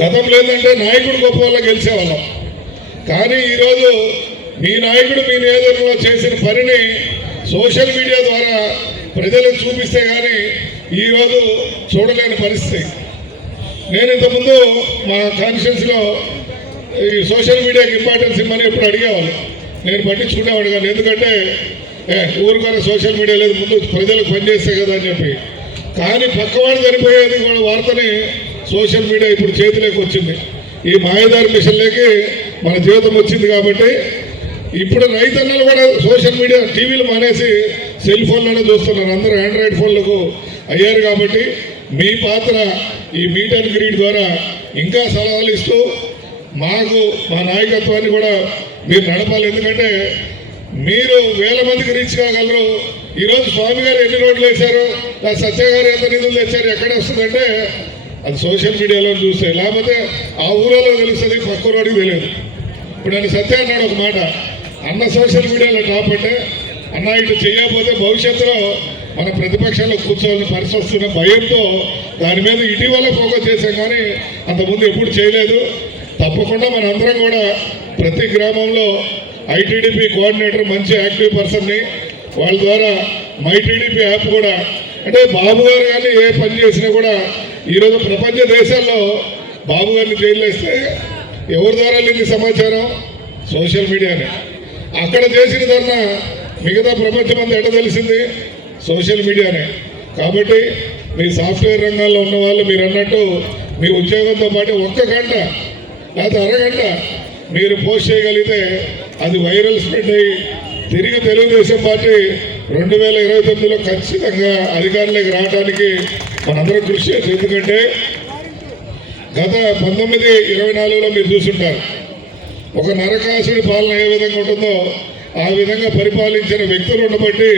గతంలో ఏంటంటే నాయకుడు గొప్ప వల్ల గెలిచేవాళ్ళం. కానీ ఈరోజు మీ నాయకుడు మీ నియోజకవర్గంలో చేసిన పనిని సోషల్ మీడియా ద్వారా ప్రజలకు చూపిస్తే కానీ ఈరోజు చూడలేని పరిస్థితి. నేను ఇంతకుముందు మా కాన్స్టిట్యున్సీలో ఈ సోషల్ మీడియాకి ఇంపార్టెన్స్ ఇవ్వమని ఎప్పుడు అడిగేవాళ్ళు. నేను పట్టించుకునేవాడు కానీ, ఎందుకంటే ఊరికొనే సోషల్ మీడియా లేదు, ముందు ప్రజలకు పనిచేస్తే కదా అని చెప్పి. కానీ పక్కవాడు చనిపోయేది కూడా వార్తని సోషల్ మీడియా ఇప్పుడు చేతిలోకి వచ్చింది. ఈ మాయదారి మిషన్లోకి మన జీవితం వచ్చింది కాబట్టి ఇప్పుడు రైతన్నలు కూడా సోషల్ మీడియా టీవీలు మానేసి సెల్ ఫోన్లోనే చూస్తున్నారు. అందరూ ఆండ్రాయిడ్ ఫోన్లకు అయ్యారు కాబట్టి మీ పాత్ర ఈ మీట్ అండ్ గ్రీట్ ద్వారా ఇంకా సలహాలు ఇస్తూ మాకు మా నాయకత్వాన్ని కూడా మీరు నడపాలి. ఎందుకంటే మీరు వేల మందికి రీచ్ కాగలరు. ఈరోజు స్వామి గారు ఎన్ని రోడ్లు వేశారు, సత్య గారు ఎంత నిధులు తెచ్చారు, ఎక్కడ వస్తుందంటే అది సోషల్ మీడియాలో చూస్తే, లేకపోతే ఆ ఊరిలో తెలుస్తుంది, పక్క రోడ్డుకి తెలియదు. ఇప్పుడు నేను సత్య అన్నాడు ఒక మాట, అన్న సోషల్ మీడియాలో టాప్ అంటే అన్న ఇటు చేయకపోతే భవిష్యత్తులో మన ప్రతిపక్షంలో కూర్చోవాలని పరిస్థితి వస్తున్న భయంతో దాని మీద ఇటీవల ఫోకస్ చేశాం, కానీ అంతకుముందు ఎప్పుడు చేయలేదు. తప్పకుండా మనందరం కూడా ప్రతి గ్రామంలో ఐటీడీపీ కోఆర్డినేటర్ మంచి యాక్టివ్ పర్సన్ని, వాళ్ళ ద్వారా మై టీడీపీ యాప్ కూడా, అంటే బాబు గారు కానీ ఏ పని చేసినా కూడా ఈరోజు ప్రపంచ దేశాల్లో బాబు గారిని జైలు వేస్తే ఎవరి ద్వారా లేని సమాచారం సోషల్ మీడియానే. అక్కడ చేసిన దాన్న మిగతా ప్రపంచం అంతా ఎట తెలిసింది సోషల్ మీడియానే. కాబట్టి మీ సాఫ్ట్వేర్ రంగాల్లో ఉన్న వాళ్ళు మీరు అన్నట్టు మీ ఉద్యోగంతో పాటు 1 గంట లేకపోతే అరగంట మీరు పోస్ట్ చేయగలిగితే అది వైరల్ స్ప్రెడ్ అయ్యి తిరిగి తెలుగుదేశం పార్టీ 2029లో ఖచ్చితంగా అధికారంలోకి రావడానికి మనందరం కృషి చేస్తాం. ఎందుకంటే గత 1924లో మీరు చూసుంటారు, ఒక నరకాసుడి పాలన ఏ విధంగా ఉంటుందో ఆ విధంగా పరిపాలించిన వ్యక్తులు ఉండబట్టి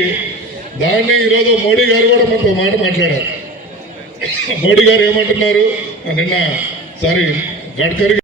దాన్ని ఈరోజు మోడీ గారు కూడా మనతో మాట మాట్లాడారు. మోడీ గారు ఏమంటున్నారు, నిన్న గడ్కరీ